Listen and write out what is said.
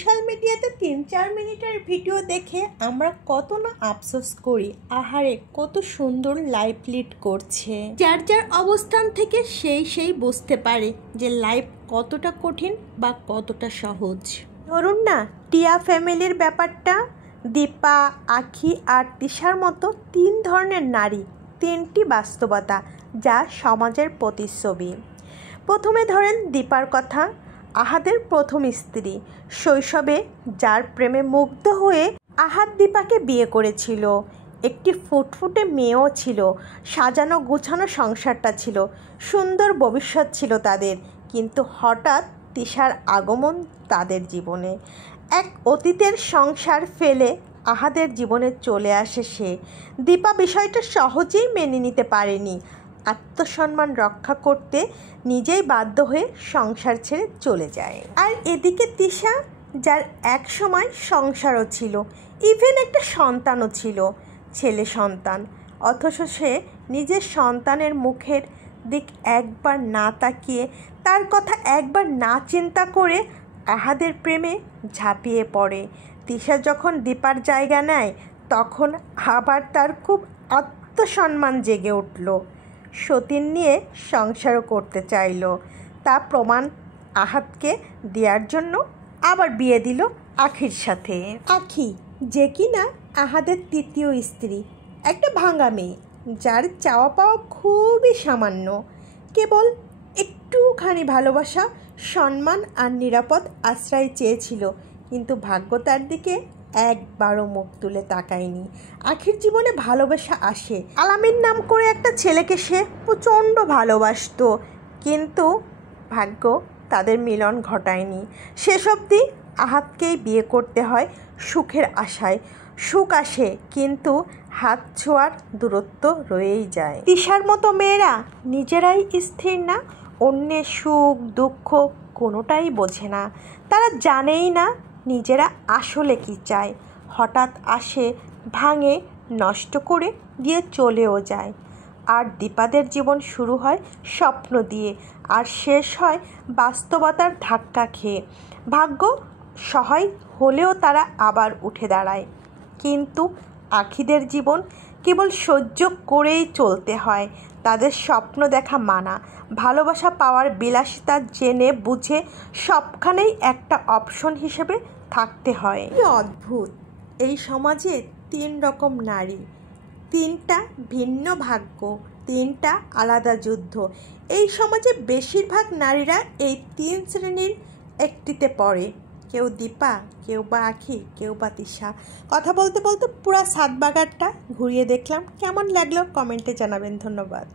Social মিডিয়াতে ৩-৪ মিনিটের video দেখে আমরা কত না আফসোস করি, আহারে কত সুন্দর লাইফ লিড করছে। যার যার অবস্থান থেকে সেই বুঝতে পারে যে লাইফ কতটা কঠিন বা কতটা সহজ। ধরুন না টিয়া ফ্যামিলির ব্যাপারটা, দীপা, আখি আর তিশার মতো ৩ ধরনের নারী, ৩টি বাস্তবতা যা সমাজের প্রতিচ্ছবি। প্রথমে ধরেন দীপার কথা। আহাদের প্রথম স্ত্রী, শৈশবে যার প্রেমে মুগ্ধ হয়ে আহাদ দীপাকে বিয়ে করেছিল। একটি ফুটফুটে মেয়েও ছিল, সাজানো গুছানো সংসারটা ছিল, সুন্দর ভবিষ্যৎ ছিল তাদের। কিন্তু হঠাৎ তিশার আগমন তাদের জীবনে। এক অতীতের সংসার ফেলে আহাদের জীবনে চলে আসে সে। দীপা বিষয়টা সহজেই মেনে নিতে পারেনি। আত্মসম্মান রক্ষা করতে নিজেই বাধ্য হয়ে সংসার ছেড়ে চলে যায়। আর এদিকে তিশা, যার এক সময় সংসারও ছিল, ইভেন একটা সন্তানও ছিল, ছেলে সন্তান, অথচ সে নিজের সন্তানের মুখের দিক একবার না তাকিয়ে, তার কথা একবার না চিন্তা করে আহাদের প্রেমে ঝাঁপিয়ে পড়ে। তিশা যখন দীপার জায়গা নেয় তখন আবার তার খুব আত্মসম্মান জেগে উঠল। সতীন নিয়ে সংসারও করতে চাইল। তা প্রমাণ আহাদকে দেওয়ার জন্য আবার বিয়ে দিল আখির সাথে। আখি, যে কিনা আহাদের ৩য় স্ত্রী, একটা ভাঙা মেয়ে, যার চাওয়া পাওয়া খুবই সামান্য, কেবল একটুখানি ভালোবাসা, সম্মান আর নিরাপদ আশ্রয় চেয়েছিল। কিন্তু ভাগ্য তার দিকে একবারও মুখ তুলে তাকায়নি। আখির জীবনে ভালোবাসা আসে। আলামিন নাম করে একটা ছেলেকে সে প্রচণ্ড ভালোবাসত, কিন্তু ভাগ্য তাদের মিলন ঘটায়নি। শেষ অবধি আহাদকেই বিয়ে করতে হয় সুখের আশায়। সুখ আসে কিন্তু হাত ছোঁয়ার দূরত্ব রয়েই যায়। তিশার মতো মেয়েরা নিজেরাই স্থির না, অন্যের সুখ দুঃখ কোনোটাই বোঝে না। তারা জানেই না নিজেরা আসলে কি চায়। হঠাৎ আসে, ভাঙে, নষ্ট করে দিয়ে চলেও যায়। আর দীপাদের জীবন শুরু হয় স্বপ্ন দিয়ে, আর শেষ হয় বাস্তবতার ধাক্কা খেয়ে। ভাগ্য সহায় হলেও তারা আবার উঠে দাঁড়ায়। কিন্তু আখিদের জীবন কেবল সহ্য করেই চলতে হয়। তাদের স্বপ্ন দেখা মানা, ভালোবাসা পাওয়ার বিলাসিতা জেনে বুঝে সবখানেই একটা অপশন হিসেবে থাকতে হয়। কি অদ্ভুত, এই সমাজে ৩ রকম নারী, ৩টা ভিন্ন ভাগ্য, ৩টা আলাদা যুদ্ধ। এই সমাজে বেশিরভাগ নারীরা এই ৩ শ্রেণীর একটিতে পড়ে। কেউ দীপা, কেউ বা আখি, কেউ বা তিশা। কথা বলতে বলতে পুরা 7 বাগানটা ঘুরিয়ে দেখলাম। কেমন লাগলো কমেন্টে জানাবেন। ধন্যবাদ।